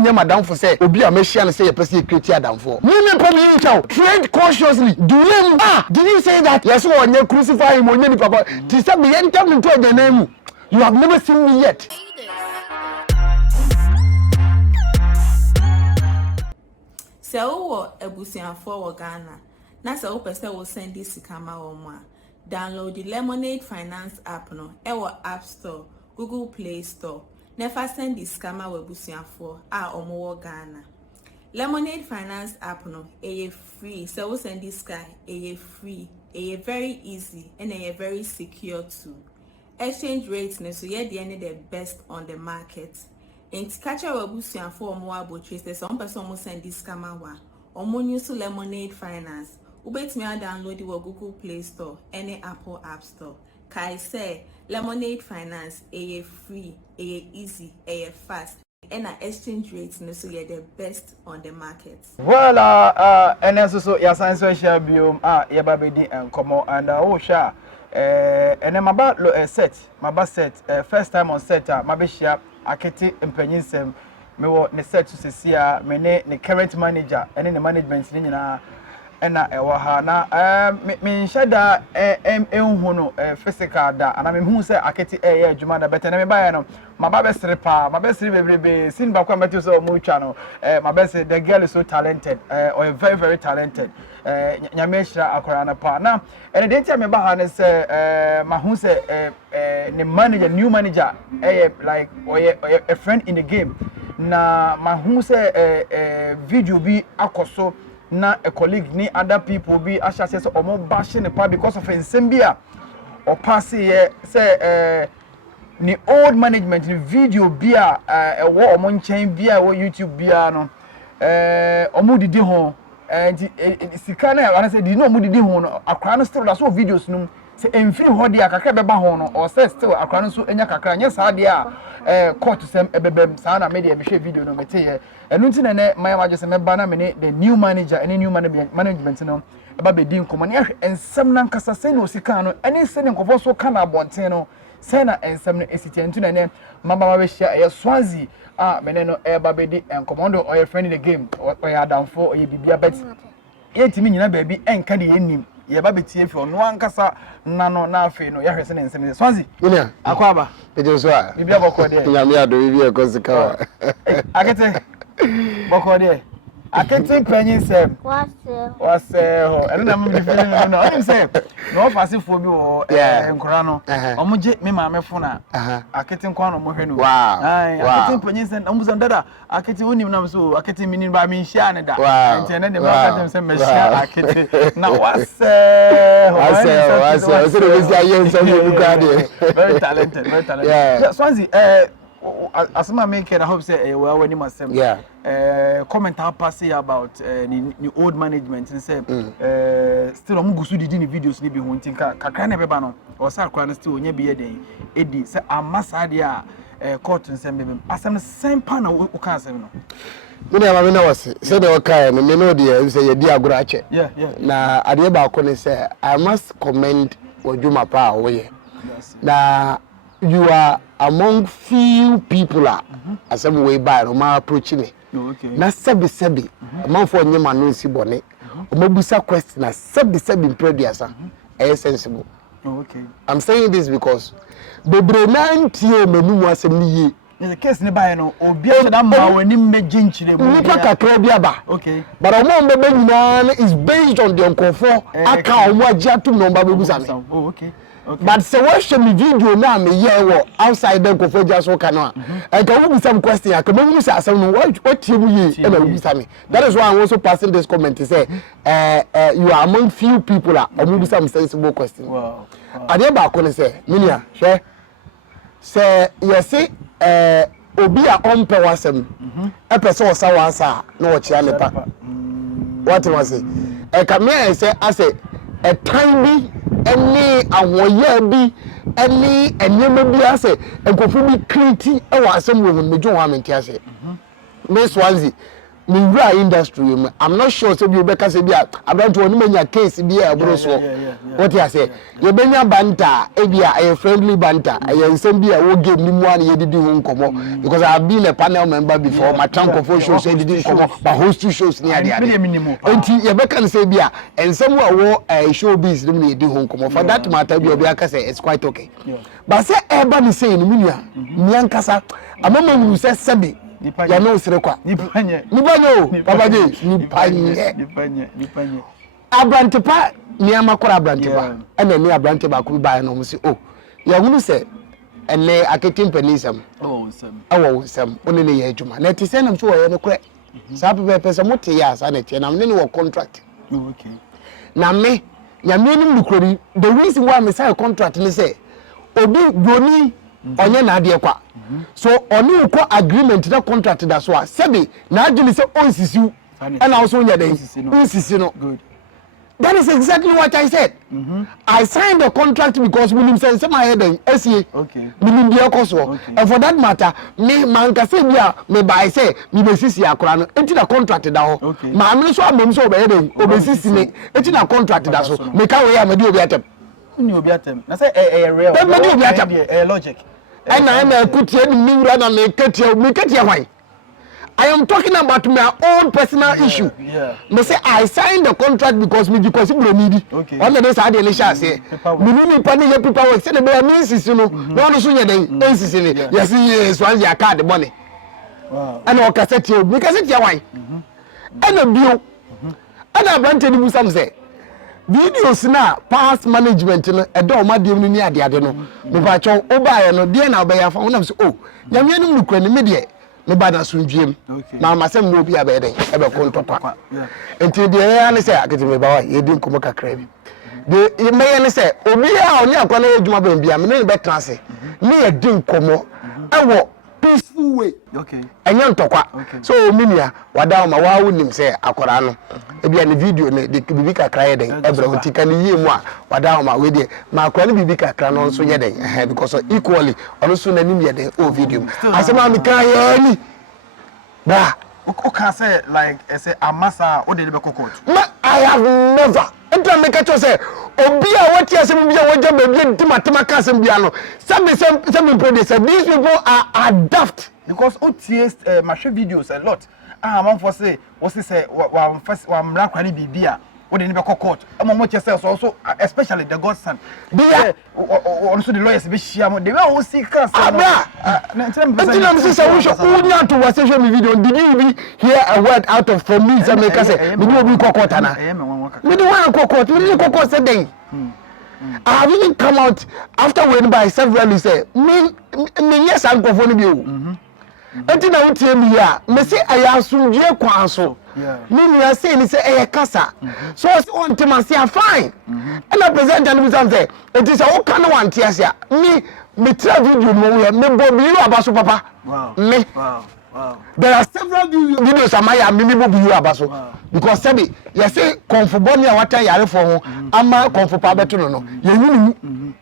nya madam for say obi a mehia no say ye pese create adam for me pemi chow trade cautiously do you did you say that yes one nya crucify him onye ni papa ti say me enter into the name you have never seen me yet. So ebusianfo wo Ghana na se wo pese wo send this kama wo mo download the Lemonade Finance app no e wo App Store Google Play Store never send this kama wo ebusianfo a omo wo Ghana. Lemonade Finance app no free so wo send this guy free very easy and very secure too. Exchange rates no so ye the best on the market. In catcher wabusian for more about trace some person will send this camera one use Lemonade Finance ubet me download the Google Play Store any Apple App Store kai say Lemonade Finance free easy fast and exchange rates no so you're the best on the market. Well and also your science social biome your baby and come on and sure and then my set first time on set my bishop Akete Mpeninsem me wo ne set to sesia me ne current manager ene ne management ni nyina ena ewo ha na me nhada enhu no physical da ana me hu se Akete adwuma da bete na me bae no maba be sere bebrebe sin ba kwa mate so mo twa no maba se the girl is so talented or very very talented nyameshra akora na pa na ene dentia me ba ha ne se ma hu se the manager, new manager, like a friend in the game. Na mahu say video be akoso na a colleague ni other people be asha say so omo bashing the part because of nsembia or pass say ni old management ni video bia wo omo nchen bia wo YouTube bia no omo didi ho sika na wana say di no omo didi ho no akra no still so videos no se emfiri hodi akaka beba ho no or say still akra no so enya kakra nya sa de a court sem ebebem sa na media me hwe video no mete ye enu nti ne my majo se meba na me ne the new manager any new management no eba be din komo ne ahwe ensem na nkasa se no sika no ene se ne nkofo so kana bonten no se na ensem no esiti ntu ne mama ma be hia ye swazi mene no eba be di encommando or your friend in the game or adam for or ye bibia bet yetimi nyina ba bi enka de yenim ye ba betie fi ono ankasa nano na afi no ya hwese ne nsem swazi ina akwaba pejo so a bibia boko de nyame ado bibia ekosika Akete boko de Akete Mpeninsem wase ho eno na me fi no onim say no fasifo bi wo nkora no omoje me ma me fona Akete nkwa no mo hwe no Akete Mpeninsem omuzo ndada Akete onim na so Akete minin ba me nhia ne da ntene ne ma Akete se me hia Akete na wase so we see ayen so you go very talented Swazi asma make I hope say well when you must say comment how pass about the old management and say still am go so didi ni videos ni bi ho ntin kakra na beba no o sa akra no still onya bi eden edi say amasa dia court nsem bebe asem same pan na o ka asem no me na ma me na wase say the okay me no dey say ye di agura ache na ade ba ko ne say I must commend Ojuma pa oye na you are among few people as some way by my approaching me. Na sebi man for nyema no nsi bone. Omabusa question na sebi imprediasa. Sensible. Okay. I'm saying this because bebre nantie menu asem ni ye. The case ne buy no obi a da ma wani meji nchire mu. Nipa kakra bia ba. Okay. But omo mbebe nyina is based on the onkofo aka omo agiatum no mba bebusa me. Oh okay. Okay. But so watch me video now me here outside them go just so canoa. I can give some question. I can use some what you me. That is why I'm also passing this comment to say you are among few people that are some sensible question. Wow. I dey back on say Minia share say you see obi a ompe wasem e person o sa wansa na o chia lepa. What was say? E come here say as a tiny any awoye bi any enyema bi ase enkofu bi kriti e wa asem wo mejo wa menti ase me Swazi Nura industry, I'm not sure so you better say about to many case be a broso. What I say, you benya banter, a friendly banter, I send be a will give me one year did you come up because I've been a panel member before my trunk of shows said didn't come up, but host two shows near the minimum. Until you better say be and somewhere war a show biz do home come up for that matter, be say it's quite okay. But say everybody saying Minya, Nyankasa, a moment who says Sabi. Ya no sirekwa nipanye papa je nipanye abrantepa ni amakora abrantepa ene ni abrante ba ko ba no msi oh ya hunu se ene Akete Mpeninsem awon oni ne ye adwuma na ti se nam so wo ye no kore sa pepe se mote ya sa na tie nam ne wo contract okay na me ya me nim lukori the reason why me sign contract ni say obi broni onye na ade kwa so oni ko agreement na contract da so a sebi na agini say onsisiu and also nya den onsisi no good. That is exactly what I said. I signed the contract because we say my head SE okay we dey koso and for that matter me man ka say bia me buy say me be sisi akora no enti na contract da ho ma me so amom so be den obesisi me enti na contract da so me ka we ya me dey obi atem ni obi atem na say real me dey obi atem logic. And I am a kutia ni rather than a ketia why. I am talking about my own personal issue. Yeah. Me say I signed the contract because me because we need. Okay. On the day I dey share say. Me no pani here people work say the be means no. No so nya den ensisi ni. Yes one your card money. Wow. And o cassette you. Me cassette why. And a bio. And a brand ni busam say. Videos na past management no edo ma dem ni ade ade no me ba cho obaye no de na obaye fa wonam so oh nyame nim lukura ni me de me ba na sunduem na ma sem no bi abe den e be kontopa enti de ya ne say Akete me ba wa ye din komo kakra bi de me ye ne say obi a oni akwa na adwuma ba bia me ne be transe me ye din komo ewo peaceful way okay enye ntokwa so ominia wada ma wa wonim say akora no e bia ne video ne de bibi kakra ye den ebra hotika ne yie mu a wada ma we de ma akora ne bibi kakra no so ye den because equally ono so na nim ye den o video asema mi kan ye ni ba o can say like say amasa o de be court I have never enta me ka cho say obi a wati asem bia wajja be timatema ka asem bia no some produce these people are daft because OTS mashe videos a lot man for say what say wa first wa mra kwani bibia o de be court mo chese so especially the godson bia also the lawyers be share mo the way o see can say no ntena me say we should unya to watch me video did you even hear a word out of from me say me ka say me no be court na me do want court me dey court say den I have even come out after when by several say me yes and go for ni bi o enti na wotie mi ya me say aya sunjue kwan so me nua say ni say eye kasa so on tema say fine and the president and we say it is o kan wan tie ase me try video mo we me bo bi abaso papa me there are several videos amaya me bo bi abaso because sabi you say konfoboni a wata yare for ho ama konfopa beto no ye yunu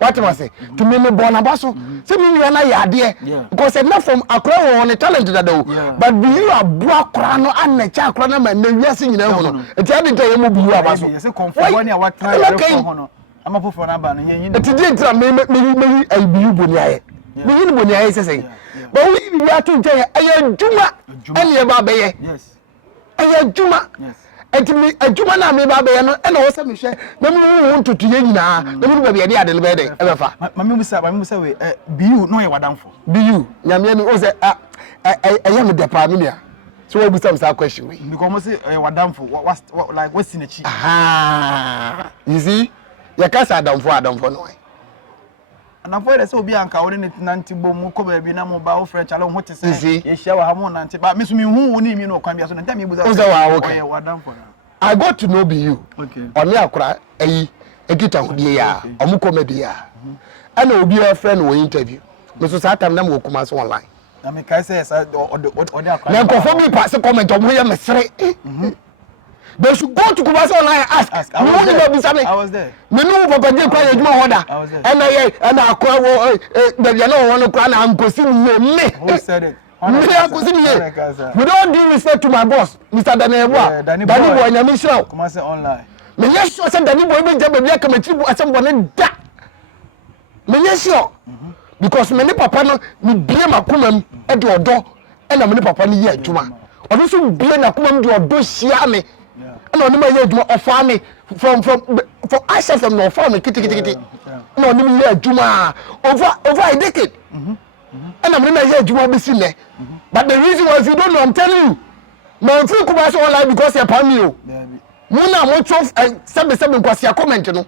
what am I say? To me born abaso. Say me na yade because not from Accra on the talent that do. But be you a bua krano and na cha krano na wiase nyina ho no. Enti ade tell you be you abaso. Say konfoboni a wata yare for ho no. Ama fofo na ba no yen. Enti dey tell me I be you boni aye. Me yin boni aye say. But we be atu tell aye djuma ene ba be ye. Yes. Aye djuma. Yes. Enti me adwuma na me ba be no e na wo se me hwe na me wo ntutu ye nyina na me ba be de ade le be den e be fa mami musa we Beyou no ye wadamfo Beyou nyame no o se eye me depa me nia so we busam sa question we because mo say wadamfo like what's in the chi you see ya kasa adamfo no na for say obi anka wo ne nanti bom mo ko ba bi na mo ba wo French ala ho te say ye hia wa ha mo nanti ba me so me hu wo ni mi no kwan bia so na me buza okay wadamfo I got to know Beyou oni akura eyi ekita hodie ya omu comedy ya ana obi a friend wo interview me so sa time na mo kuma so online na me kai say odi akura na ko for me pass comment omu ya mesre they should go to Kumasi online and ask. I was there. Me no papa dey cry ejuma hoda. And I call the no one cry na am kosi me. Who said it? With all due respect to my boss, Mr. Danebo, Danny Boy, I'm sure. Come on, say online. Me yes sure say Danny Boy even jam be come chibu asem bone da. Me yes sure. Because me ne papa no me bie makomam e de odo e na me ne papa no ye adwuma. Odo so bie na komam de odo hia me. E na oni ma ye adwuma ofa me from Aisha from no farm kiti. Na oni me ye adwuma over a decade. And I'm not here to want to see me. But the reason was you don't know, I'm telling you. My free commercial online because you're paying you. Muna much of 77 because you're commenting.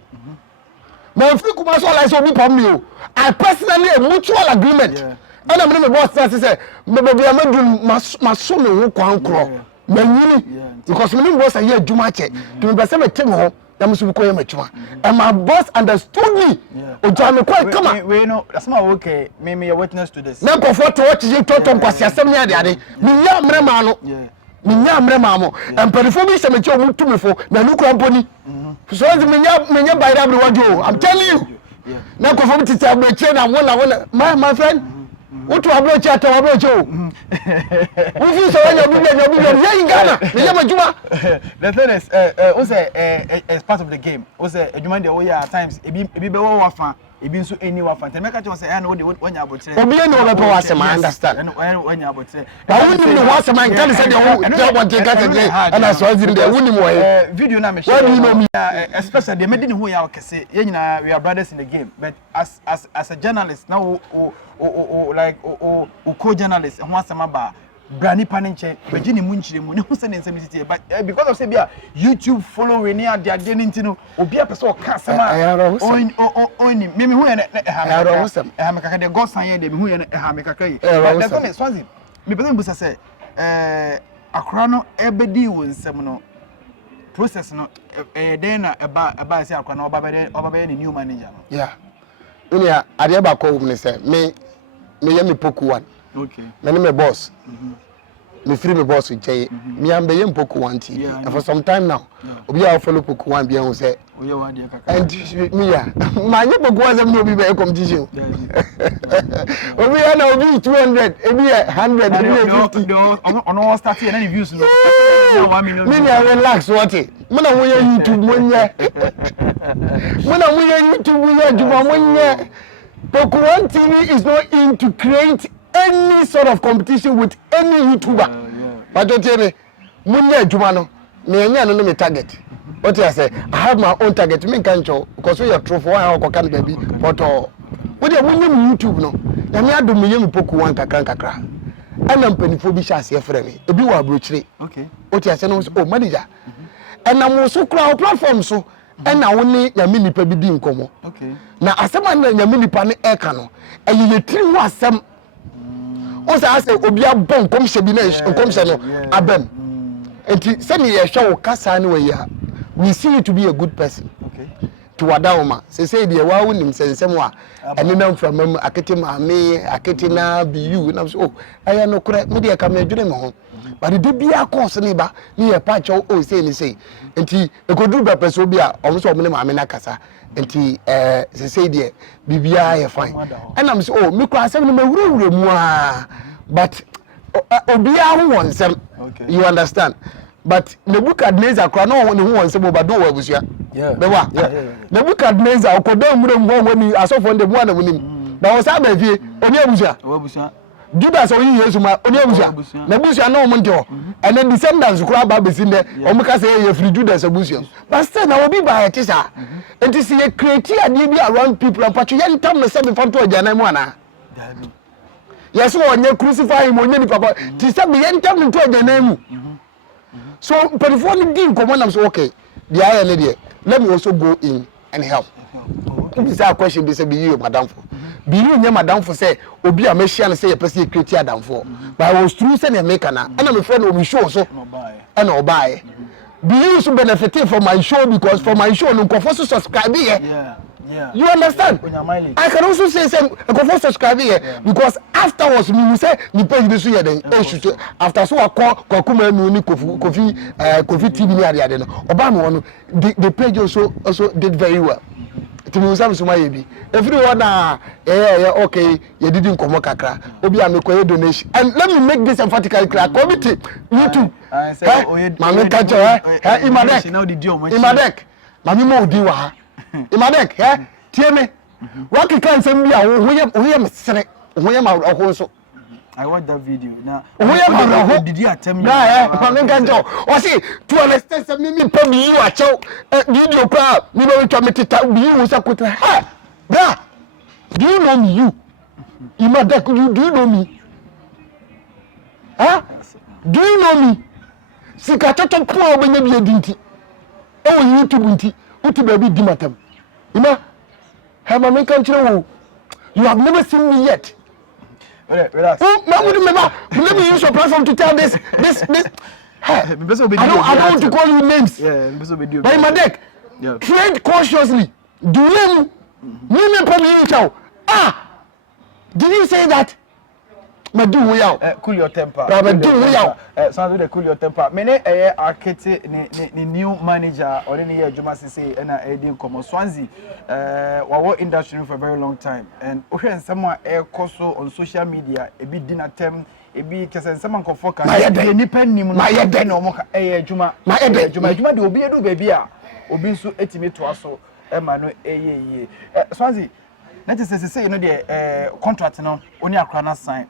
My free commercial online so be paying you. I personally a mutual agreement. And I'm not boss that say, maybe I'm not doing my son who can't crawl. Because when was a year Jumache, to be a team home. And my boss understood me. Come on. We know that's not okay. Maybe a witness to this. Now, for what you talk on Quasiasam, and Mpeninsem to me for the new company. So, I'm telling you. Now, conform to tell me, my friend. What to have chat about you? If you saw your Ghana, the thing is, also as part of the game, also a demand the way at times, it be wafa, it been so any wafa. The make say, I know when you about say. I understand. And when you about say, I wouldn't know what's a man can say the whole job take us again. And I saw it in the video now, especially the medicine who you can say, we are brothers in the game. But as a journalist now, like co-journalist and once about Brani Paninche, Virginia Munchi, but because of Sabia, YouTube following near the identity of be a person customer. Only maybe who and Hamaka, God signed them who and Hamaka. That's what Swazi. Me Busa say, Akrano Ebedi was seminal process no then about say Akrano over any new manager. Yeah. Unia Adiaba call me say me yemi poku one. Okay. Me me boss. Me free me boss with Jay. Me am be yem poku one TV. And for some time now, obi a follow poku one be on say. And me ya. My poku one say no be be competition. Obi ya na obi 200, obi 100, obi 50. On all start and any views no. 1 million. Me ya relax what it. Muna wo YouTube monye. Muna wo YouTube monye juma monye. Poku one TV is not in to create any sort of competition with any YouTuber. But don't tell me, Munya Jumano, me no me target. What I say, I have my own target. Me can't show because we are true for one can baby. But what you YouTube no? Na me ado me yemi poku wan kakra. And Mpeninsem bi sha se frɛ me. Ebi wa brochire. Okay. What I say no oh manager. And I'm also crowd platform so. And na woni nyame nipa bi di nkomo. Okay. Na asema na nyame nipa ne eka no. Eye tiri ho asem. O say obi abon komhye bi na komhye no abem. Enti se me ye hwe wo kasa ne we ya. We see you to be a good person. Okay. To wadaoma. Say de wa wonim sensem wa. Ene na mfra mam akete ma me akete na Beyou na so oh aya no kure me de ka me adwene me ho. But the bia course ne ba ne ye pa cho o say ni say. Enti ekodu ba person bi a omo so omo ne ma me na kasa. Enti say de bibia ye fine. And I'm so oh me kwa asem ne mawurawura mu a but obia ho wonsem. You understand? But Nebukadnezar kwa no ne ho wonsem obado wa busua. Yeah. Bewa. Nebukadnezar okodo mure mu woni asofo nde mu ana munim. Ba wo sa ba fie oni abusua. Abusua. Judas oyi Yesu ma oni abusua. Na busua na omo nte ho. And then descendants kura ba besin de omo ka say ye free Judas abusua. But still na obi ba ye sa. Enti see ye create ade bi around people and patcho ye ntam me say be fanto agana mu ana. Yes onye crucify him onye ni papa. Ti say be ye ntam nto agana mu. So Mpeninsem din come on am say okay. The eye ne there. Let me also go in and help. This is a question be say be you madam for. Be you nye madam for say obi a mehia na say ye person create adam for. But I was true say na make na. And my friend o me show so. And o buy. Be you so benefit from my show because for my show no go so subscribe here. Yeah. You understand? I can also say go for subscribe here because afterwards me say me page this here then after so I call Kokuma no ni Kofi TV ni ade no oba me one the page also did very well. Timusam suma yebi. Everyone okay, you didn't come kakra. Obi amekoye donation. And let me make this emphatically clear. Committee YouTube. Mami kancho Imadek. Mami mo odi wa ha. Imadek tie me. What can nsem bia wo ye mesere. Wo ye ma ohonso. I want that video. Now, did you attempt? Mami kancho. O see to understand some me pay you a chow video crowd. Me no to me tita you say kutra. Ha. Bra. Do you know me you? Imadek, do you know me? Huh? Do you know me? Sikatoto po obenye bi edinti. YouTube nti. Uti baby di matam. Ima. Ha mami kancho. You have never seen me yet. Relax. Let me use your platform to tell this. I don't want to call you names. Yeah, but in my deck, tread cautiously. Do you did you say that? But do we out? Cool your temper. Sounds like cool your temper. Many Akete ni new manager or any year Juma say and Eddie Como Swansea. Our industry for a very long time. And when someone koso on social media, a bit dinner term, a bit because someone can focus. Any penny, my head no more. Juma, my head, Juma, do be a do baby. Obi so estimate to us so Emmanuel Swansea. That is to say, you know, the contract now only a crana sign.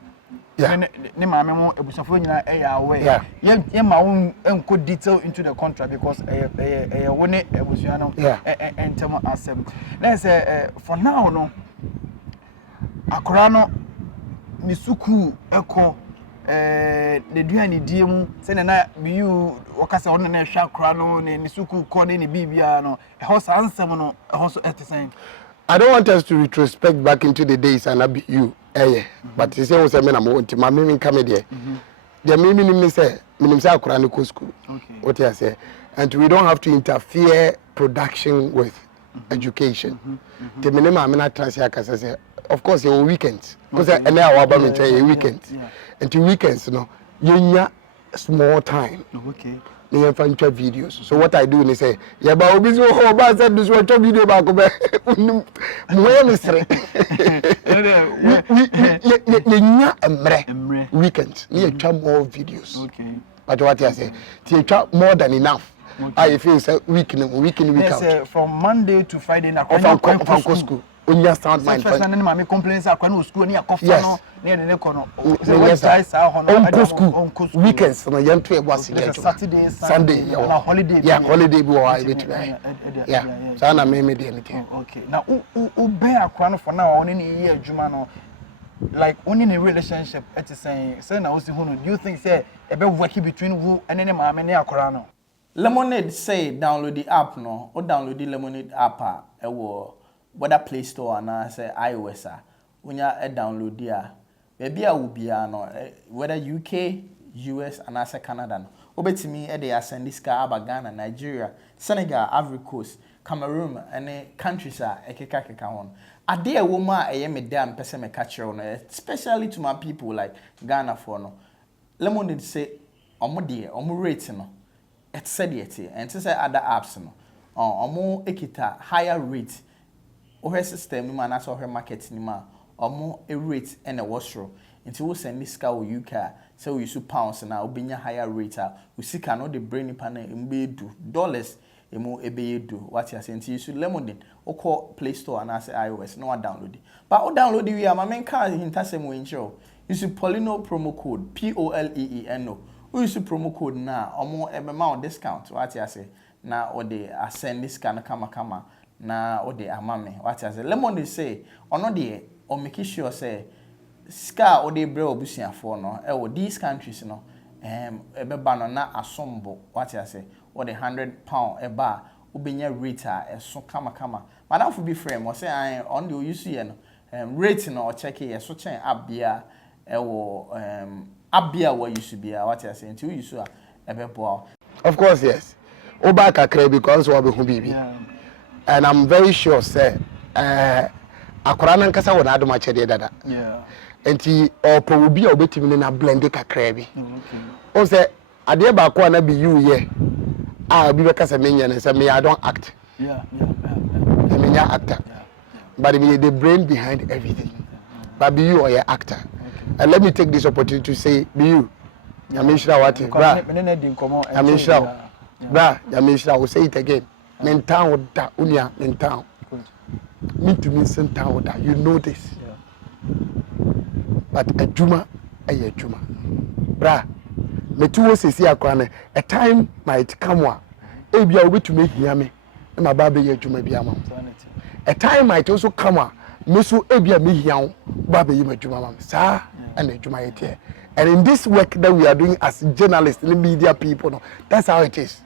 Yeah. Ne ma me mo ebusafo nyina away. Ye ma won enko detail into the contract because won ebusuan no entem asem. Let's say for now no akora no misuku eko the duani diemu se na Beyou wakase on na hwa akora no ne misuku ko ne bibia no house ansem no house etisen. I don't want us to retrospect back into the days and Beyou. But you say was a man amount my mimi come there. The mimi say akura no school. Okay. What you say? And we don't have to interfere production with education. The minimum I'm not transfer say of course your weekends. Because and now our government say weekends. And to weekends no you small time. Okay. They have fun videos. So what I do is say, yeah, but obi so ho ba say this one video ba ko be. Mo mystery. We nya emre weekend. We try more videos. Okay. But what I say, you try more than enough. I feel say week out. Yes, from Monday to Friday na from school. Onya sound mind. First and my complaints are when school near coffee no near the nekono. On school weekends no yam to was Saturday, Sunday on holiday. Yeah, holiday be why bit. Yeah. So na me dey anything. Okay. Now who bear akwa for now on any year adwuma no like only in a relationship it is saying say na osi hu no do you think say e be work between who and any ma me akora no? Lemonade say download the app no or download the Lemonade app whether Play Store and say iOS when you download there maybe I will be whether UK, US and I say Canada no obetimi they send this car Ghana, Nigeria, Senegal, Ivory Coast, Cameroon and countries ekeka on ade a woman me damn person me catch on especially to my people like Ghana for no Lemonade say omo de omo rate no it said it and to say other apps no omo ekita higher rate or system ni ma na so her market ni ma omo a rate and a washroom until we send this car UK so we use pounds na obinya higher rate we see can no the brain pan mbedu dollars emu ebeyedu what you say until you use Lemonade or call Play Store and say iOS no download it but o download it we am main car hintasem we insure use Poleeno promo code POLEENO we use promo code na omo ebema discount what you say na or they send this car kama na o de amame what I say Lemonade say ono de o make sure say ska o de bre obusuafo no e wo these countries no ebeba no na asombo what I say o de £100 eba obenya rate so kama madam for be frame o say on the use here no rate no o check here so chen abia e wo abia what you should be what I say until you so ebebo of course yes oba kakra because we be hu bibi. And I'm very sure, say, akora na nkasa wona adoma chede dada. Yeah. Enti opo obi a obetimi na blend kakra bi. Okay. O say ade ba ko na Beyou ye. Ah obi be kasa menya na say me I don't act. Yeah. menya actor. But me the brain behind everything. But Beyou or your actor. And let me take this opportunity to say, Beyou, Yamishra Wati, bra, Yamishra, bra, Yamishra, will say it again. Mentown with that, Unia, Mentown. Me to me, Mentown with that. You know this. But a Juma, a Juma. Bra, me too was a time might come. Maybe I'll be to make me. And my baby, you may be a mom. A time might also come. Misu ebia me hian babe yi madwuma mam sa and adwuma yete and in this work that we are doing as journalists and media people no that's how it is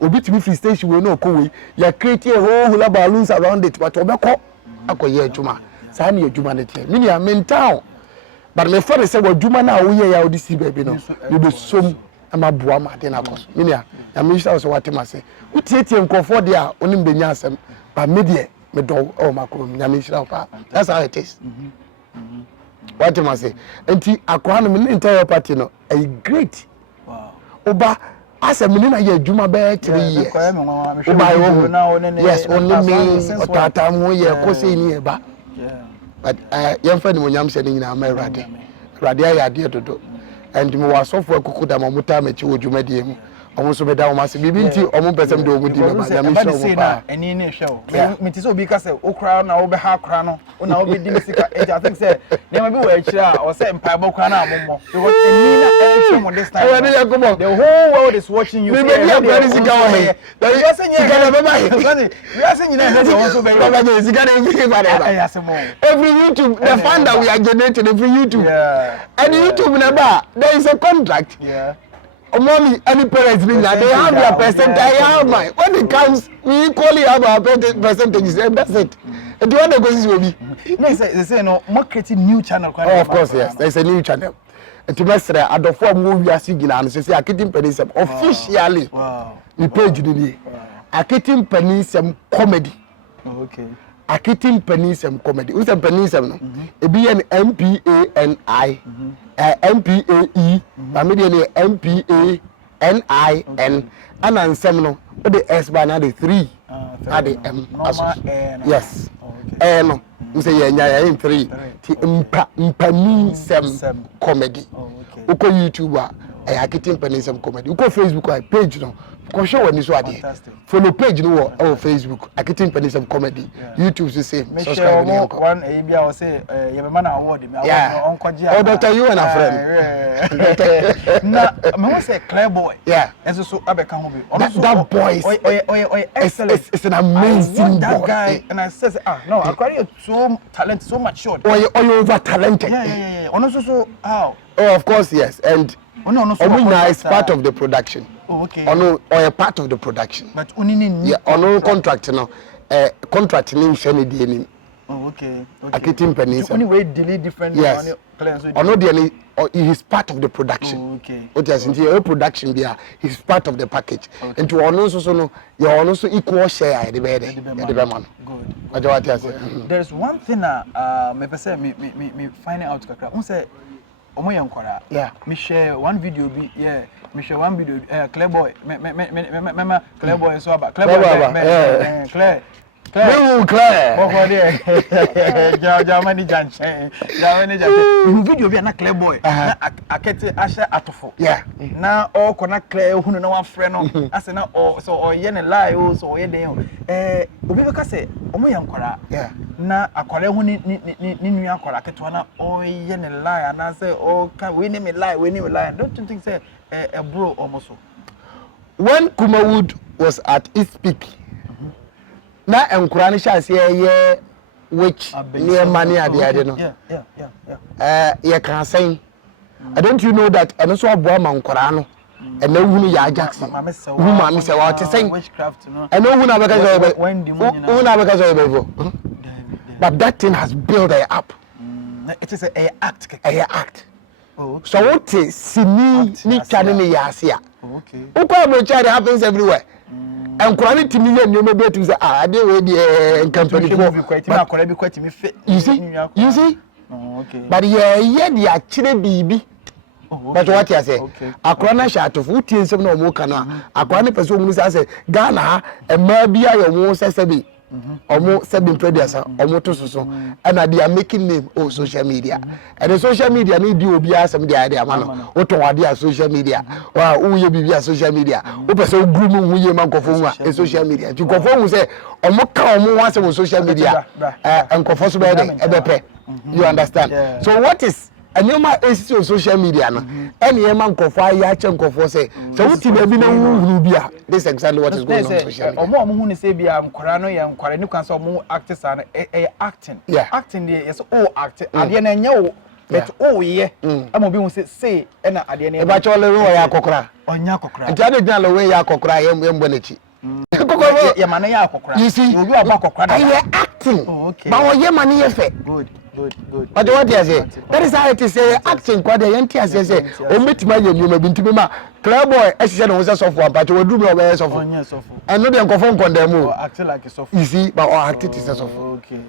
obi to be free station we no ko we you create a whole hula balloons around it but obeko akoye adwuma sa na adwuma ne te me ya mental but me for say adwuma na wo ye ya odi si baby no you be som ama boa ma de na koso me ya me sha so watema say utietie nkofo de a onim benya asem ba media me do oh makro nyamishira pa that's how it is what am I say enti akwa no me entire party no a great wow oba asa me na ye adwuma be 3 years oba yes only me otata mo ye kosi ni eba but yemfa ni monyam se ni nyina ma urade ya ade dodo and me wasofo akukuda mamuta mechi odwuma die mu almost be down massive bibinti Mmpenisem do ogudi me ba ya me show ba eni ne hwe me ti so obi ka say okra na obe ha kra no na obe di sika I think say ne ma bi wa akira o say mpa ba kra na amommo because eni na show mo this time the whole world is watching you me be ya sika wa he you say sika na baba he you say nyina he won so be baba sika na mi ba every YouTube the fund that we are generating every YouTube and YouTube never there is a contract mommy, any parents mean that they have their percentage, I have mine. When it comes, we equally have our percentages, and that's it. And the other goes will be. No, they say no, more creating new channel. Oh, of course, yes, there's a new channel. And to master, I don't form movie as you and say, Akete Mpeninsem officially. Wow. The page in the Akete Mpeninsem comedy. Okay. Akete Mpeninsem comedy. Who's Mpeninsem? No, it be an MPANI. MPAE, immediately MPANIN, and Nsem no, but the S by now the 3, at the M. Yes, no, you say yeah, in 3. Mpeninsem comedy. Uko YouTuber, Akete Mpeninsem comedy. Uko Facebook page no. Because show when you saw it. Follow page no on Facebook. Akete Mpeninsem comedy. YouTube the same. Subscribe to one ABA or say you man award me. Yeah. Oh, Dr. You and a friend. Na me want say clear boy. Yeah. And so Abeka ho be. That boy is excellent. It's an amazing that boy. guy and I says no, I so talent so matured. Or you over talented. Yeah. Also so how? Oh, of course, yes. And Omina is part of the production. Oh, okay. Or a part of the production. But only yeah, on contract no. Contract ni sheni di ni. Oh, okay. Akete Mpeninsem. Only way delete different yes. No the he is part of the production. Oh, okay. What is in a production there, he's part of the package. Okay. And to also so no, you also equal share the bed. Good. What you say? There's one thing me finding out kakra. Who say omo yankora. Yeah. Me share one video be me share one video clear boy. Me clear boy so about clear boy. Clear. Claire. Jamani janche. You video be na clear boy. Na Akete asha atofo. Yeah. Na all kona clear hunu na one friend no. Ase na so ye ne lie o so ye den o. Obi be ka say omo yankwara. Yeah. Na akwara hu ni nua akwara keto na o ye ne lie na say o can we name lie don't you think say a bro almost. When Kumawood was at its peak, na enkurani shase ye which near money at the other no. Yeah. Can say don't you know that and also aboa mankora no and no hunu ya Jackson. Who mama say what say witchcraft no. And no hunu abeka so but that thing has built her up. It is a act. Oh, okay. So what is sini ni channel ya asia. Okay. Uko child happens everywhere. And Kurani to me, you may be to say, I did the company. You see? Oh, okay. But yeah, the actually baby. But what you say? A corner shot of 14 no more canoe. A corner person who says, Ghana, and maybe I won't say, omo seven producer omo to so and they are making name on social media and the social media need you obi asem dey ade amano wo to wade social media wa wo ye bibia social media wo pese group mu ye man kofo mu a social media ti kofo mu say omo ka omo wa say social media and kofo so be dey ebepe you understand so what is and you might see on social media no any man kofo ya che nkofo say so wuti na bi na wu bia this exactly what is going on social media omo hu ni say bia mkora no ye nkware ni kwan say omo actors are acting dey yes act ade na nya wo but ye am bi hu say na ade na e ba chole we ya kokora onya kokora nti ade gna le we ya kokora ye mbo na chi kokora ye man ya kokora you see obi aba kokora I acting but wo ye man ye fe good. But what do you say? That is how it is acting. What the young say? O meet my you may be to me ma. Playboy, I said was a software, but you do me aware of. And not the confirm condemn. Acting like a software. You see, but acting is a software. Okay.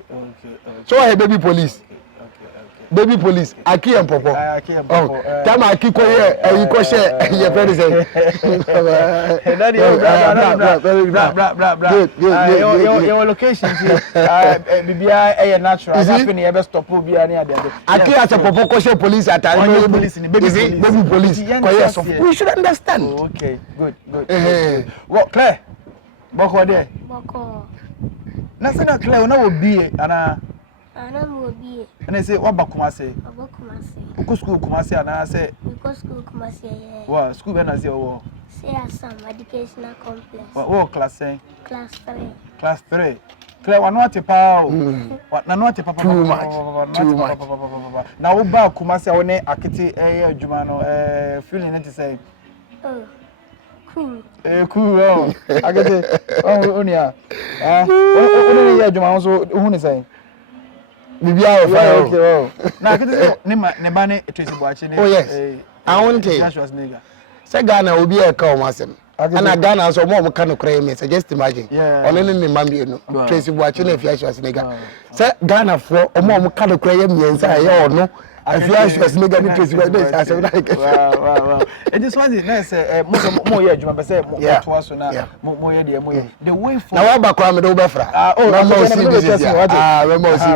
So I baby police. Baby police, Aki and Popo. Oh, time Aki ko here, you ko share your friend say. Your location bibia natural. Happen e be stop bibia ni ade. Aki as a Popo ko share police attack. Baby police. We should understand. Okay, good. Well, Claire. Boko there. Boko. Na say na Claire na obi ana Ana mo bi. And say what Bakumase? Bakumase. Uku school Kumase and I say Because school Kumase. Wow, school when I say oh. Say some educational complex. What class say? Class 3. Class 3. Claire one what pa. What na what papa. Too much. Na wo ba Kumase won Akete adwuma no feeling it say. Oh. Cool. Cool. Oh. Akete. Oh onia. Oni adwuma so hu ni say. Bibia of fire. Okay. Na Akete ne ba ne Tracy Boache ne. Oh yes. I want to. Say Ghana will be a calm asem. And I Ghana so more can cry me. So just imagine. Only ni mambi no. Tracy Boache na Fiasho Asnega. Say Ghana for more can cry me inside or no. Fiasho Asnega ni Tracy Boache as like. Wow. It is one thing say more year juma say more to us na more year the way for. Na wa ba kwa me do be fra. No more see this. Remember see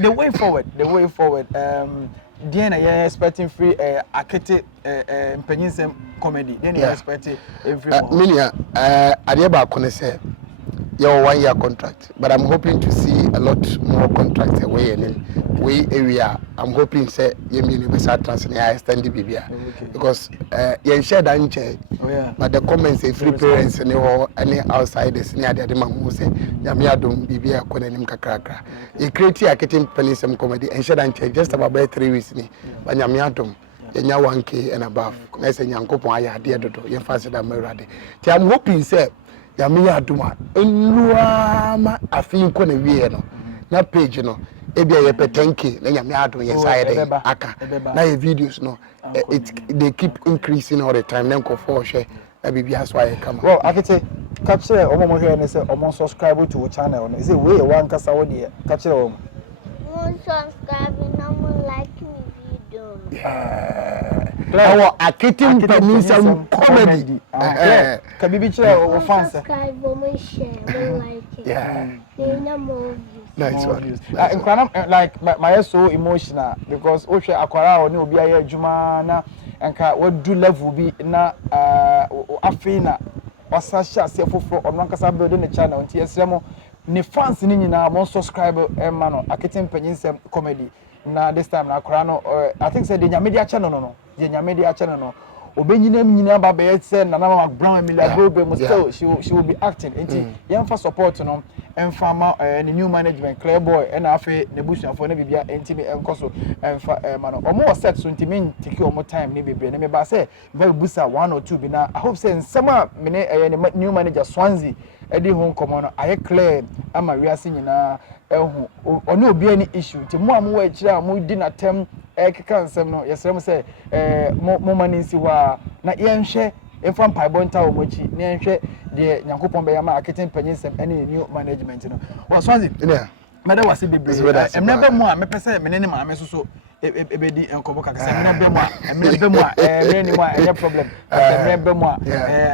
the way forward then I expecting free Akete Mpeninsem comedy. Then you expecting free more. Minia ade ba ko ne say your 1 year contract, but I'm hoping to see a lot more contracts away in we area. I'm hoping say you mean be start transfer extend the bibia because you share that nche. But the comments say free parents any outsiders near the man who say yami adom bibia ko nanim kakrakra. You create Akete Mpeninsem comedy and share that nche just about 3 weeks ni. But yami adom yenya 1K and above. Na say nyankopon aya ade dodo. Ye fancy that merade. I'm hoping say yami aduma enluama afin ko na wie no na page no ebia ye pe 10K na yami adum ye side aka na ye videos no they keep increasing all the time then ko for share na bibia so aye come well Akete capture omo here and say omo subscribe to channel no say we one kasa wo dey capture omo One subscribe and like me video. Our Akete Mpeninsem comedy. Can be chere o fans. Subscribe, share, like it. Yeah. More Nice one. Like my so emotional because o hwe akwara oni obi aye adwuma na enka we do level bi na afina wasasha se foforo ono nkasa build the channel nti esremo ne fans ni nyina mo subscribe ma no Akete Mpeninsem comedy na this time na akwara no I think say the Mmpenisem channel no the Mmpenisem channel no obenyina ba be say na na Brown Emilia Gobe still she will be acting nti yemfa support no emfa ma the new management Claire boy and afi ne busuafo na bibia enti me enkoso emfa ma no omo set so nti me take omo time ne bibia ne me ba say be busa 1 or 2 bi na I hope say nsema me ne new manager Swansea edi ho nkomo no aye clear ama wiase nyina ehu oni obi ani issue nti mo amwo akira mo di na tem ekeka nsem no yesrem say mo maninsi wa na yenhwe emfa mpaibo nta wo mochi ne yenhwe de nyankopon be ya ma Akete Mpeninsem any new management no well Swansea meda wase bebre emna mu a me pese me ne ma me so ebedi enkobo kaka se emna be mu a me ni mu a any problem emna be mu a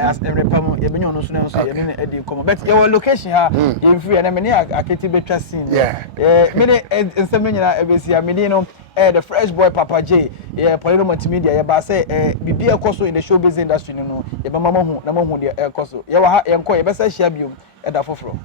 as emre pam ye benyo no so na so ye ne edi komo but your location ha ye free na me ne Akete betwa scene me ne ensem nyina ebesi a me ni no the fresh boy Papa J Poleeno Multimedia ye ba say bibi ekoso in the showbiz industry no ye ba mama hu na mahu de ekoso ye wa ha ye nko ye be say share biom eda foforo